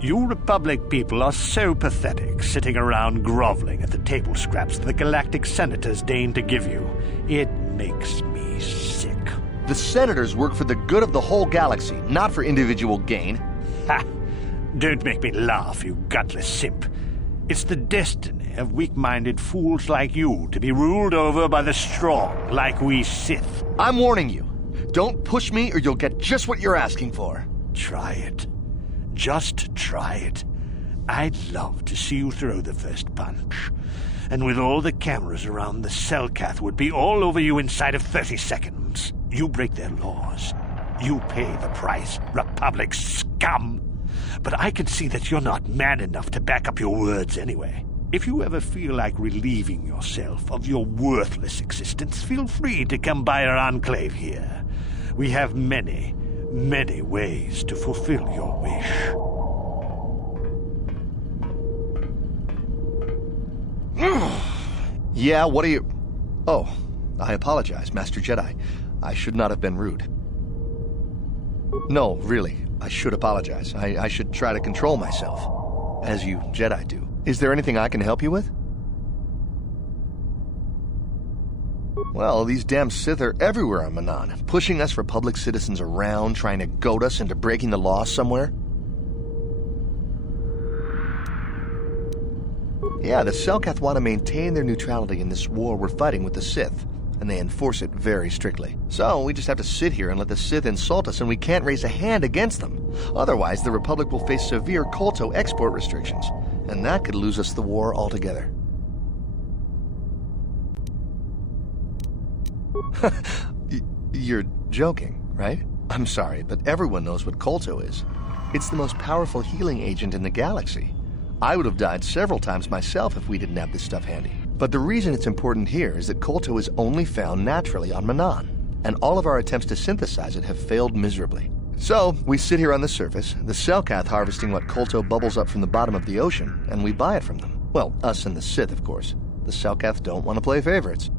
You Republic people are so pathetic, sitting around groveling at the table scraps the galactic senators deign to give you. It makes me sick. The senators work for the good of the whole galaxy, not for individual gain. Ha! Don't make me laugh, you gutless simp. It's the destiny of weak-minded fools like you to be ruled over by the strong, like we Sith. I'm warning you. Don't push me or you'll get just what you're asking for. Try it. Just try it. I'd love to see you throw the first punch. And with all the cameras around, the Selkath would be all over you inside of 30 seconds. You break their laws. You pay the price, Republic scum. But I can see that you're not man enough to back up your words anyway. If you ever feel like relieving yourself of your worthless existence, feel free to come by our enclave here. We have many, many ways to fulfill your wish. Yeah, what are you... Oh, I apologize, Master Jedi. I should not have been rude. No, really, I should apologize. I should try to control myself, as you Jedi do. Is there anything I can help you with? Well, these damn Sith are everywhere on Manaan, pushing us Republic citizens around, trying to goad us into breaking the law somewhere. Yeah, the Selkath want to maintain their neutrality in this war we're fighting with the Sith, and they enforce it very strictly. So we just have to sit here and let the Sith insult us, and we can't raise a hand against them. Otherwise, the Republic will face severe kolto export restrictions, and that could lose us the war altogether. You're joking, right? I'm sorry, but everyone knows what kolto is. It's the most powerful healing agent in the galaxy. I would have died several times myself if we didn't have this stuff handy. But the reason it's important here is that kolto is only found naturally on Manaan, and all of our attempts to synthesize it have failed miserably. So, we sit here on the surface, the Selkath harvesting what kolto bubbles up from the bottom of the ocean, and we buy it from them. Well, us and the Sith, of course. The Selkath don't want to play favorites.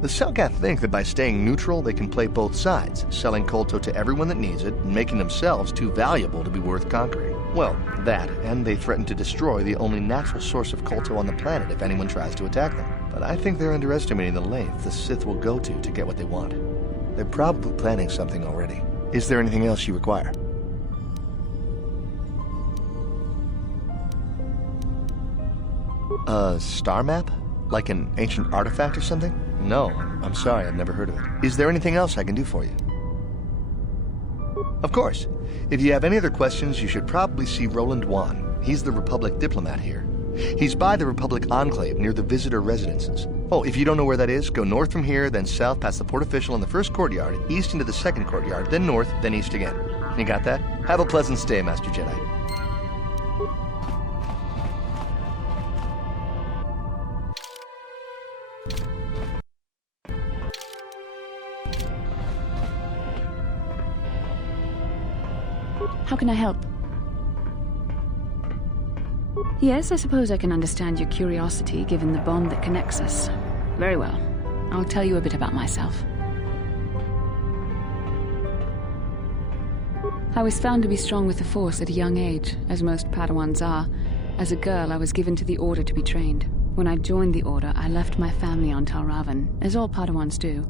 The Selkath think that by staying neutral, they can play both sides, selling kolto to everyone that needs it, and making themselves too valuable to be worth conquering. Well, that, and they threaten to destroy the only natural source of kolto on the planet if anyone tries to attack them. But I think they're underestimating the length the Sith will go to get what they want. They're probably planning something already. Is there anything else you require? A star map? Like an ancient artifact or something? No, I'm sorry, I've never heard of it. Is there anything else I can do for you? Of course. If you have any other questions, you should probably see Roland Wan. He's the Republic diplomat here. He's by the Republic Enclave near the visitor residences. Oh, if you don't know where that is, go north from here, then south past the port official in the first courtyard, east into the second courtyard, then north, then east again. You got that? Have a pleasant stay, Master Jedi. How can I help? Yes, I suppose I can understand your curiosity, given the bond that connects us. Very well. I'll tell you a bit about myself. I was found to be strong with the Force at a young age, as most Padawans are. As a girl, I was given to the Order to be trained. When I joined the Order, I left my family on Tal Ravan, as all Padawans do.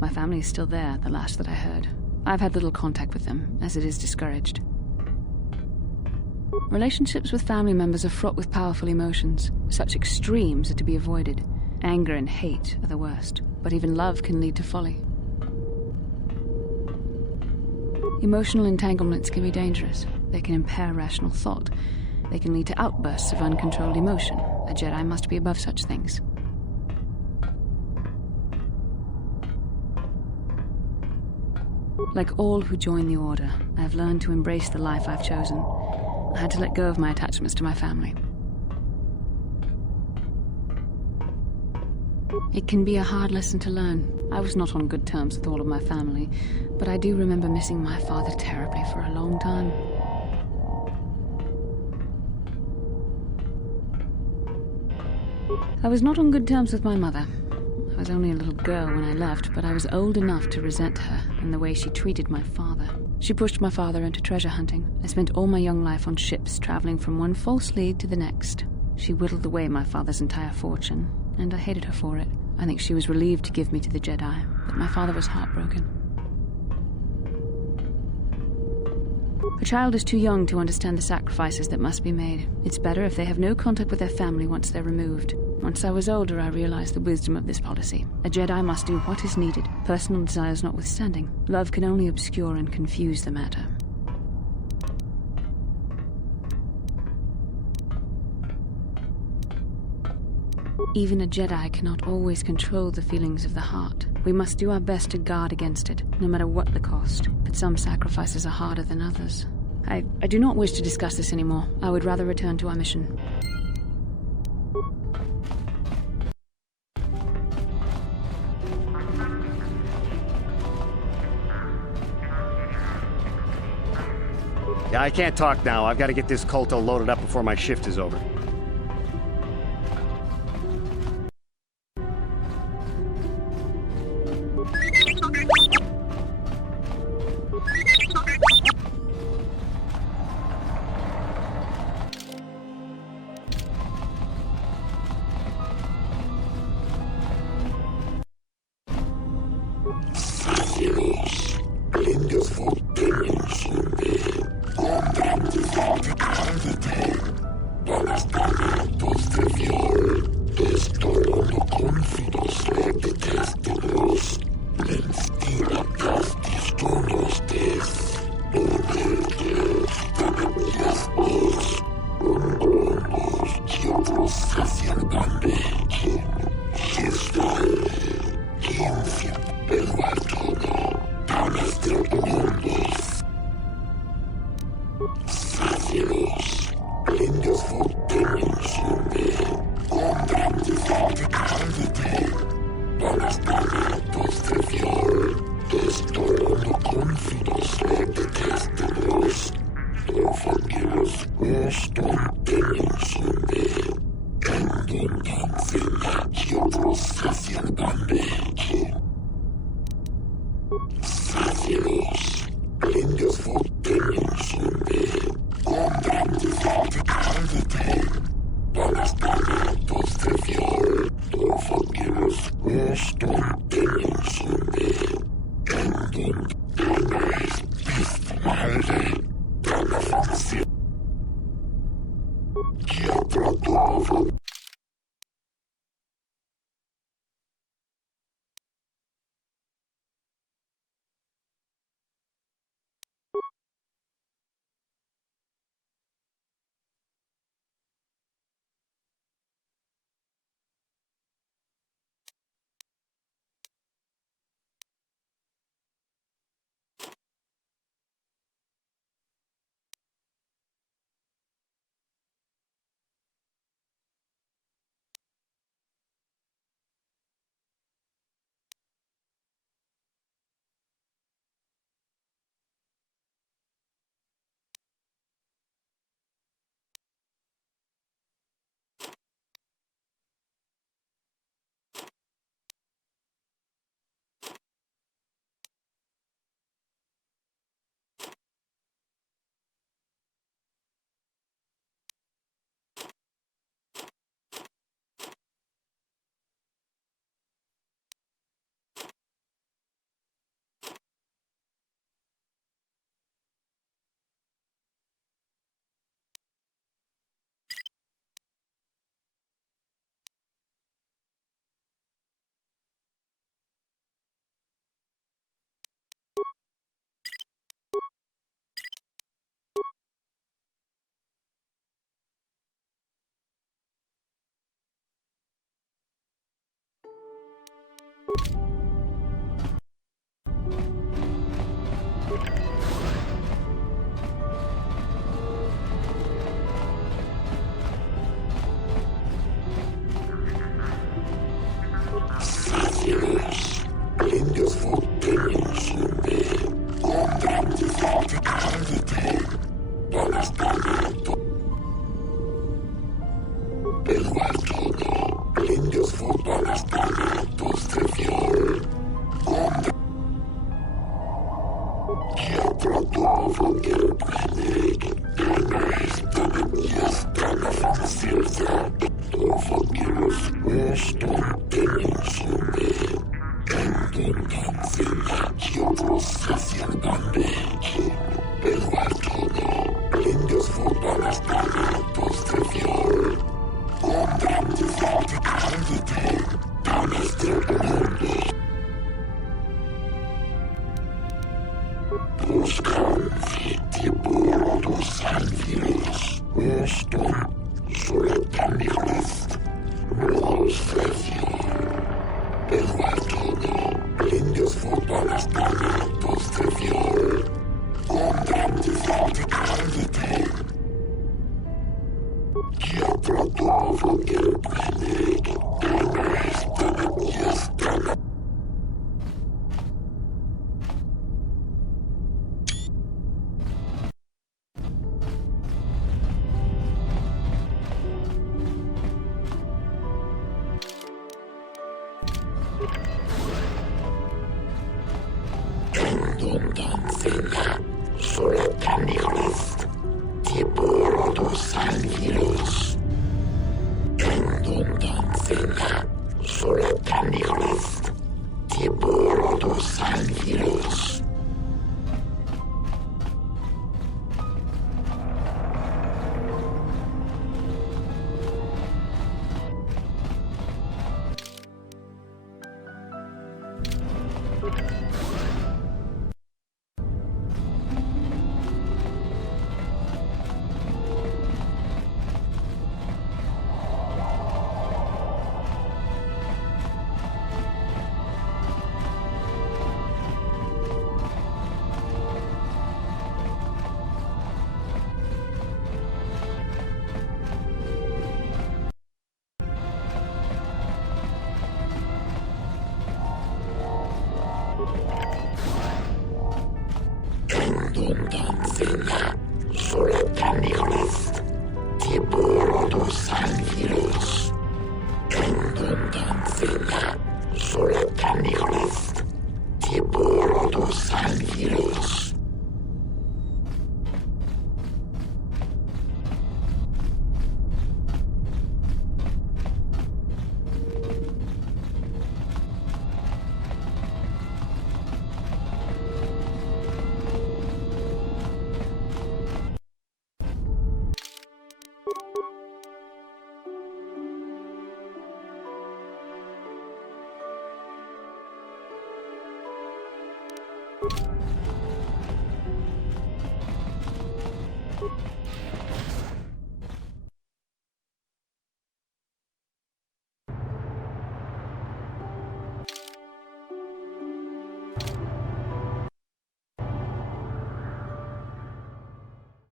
My family is still there, the last that I heard. I've had little contact with them, as it is discouraged. Relationships with family members are fraught with powerful emotions. Such extremes are to be avoided. Anger and hate are the worst, but even love can lead to folly. Emotional entanglements can be dangerous. They can impair rational thought. They can lead to outbursts of uncontrolled emotion. A Jedi must be above such things. Like all who join the Order, I have learned to embrace the life I've chosen. I had to let go of my attachments to my family. It can be a hard lesson to learn. I was not on good terms with all of my family, but I do remember missing my father terribly for a long time. I was not on good terms with my mother. I I was only a little girl when I left, but I was old enough to resent her and the way she treated my father. She pushed my father into treasure hunting. I spent all my young life on ships, traveling from one false lead to the next. She whittled away my father's entire fortune, and I hated her for it. I think she was relieved to give me to the Jedi, but my father was heartbroken. A child is too young to understand the sacrifices that must be made. It's better if they have no contact with their family once they're removed. Once I was older, I realized the wisdom of this policy. A Jedi must do what is needed, personal desires notwithstanding. Love can only obscure and confuse the matter. Even a Jedi cannot always control the feelings of the heart. We must do our best to guard against it, no matter what the cost. But some sacrifices are harder than others. I do not wish to discuss this anymore. I would rather return to our mission. Yeah, I can't talk now. I've got to get this culto loaded up before my shift is over.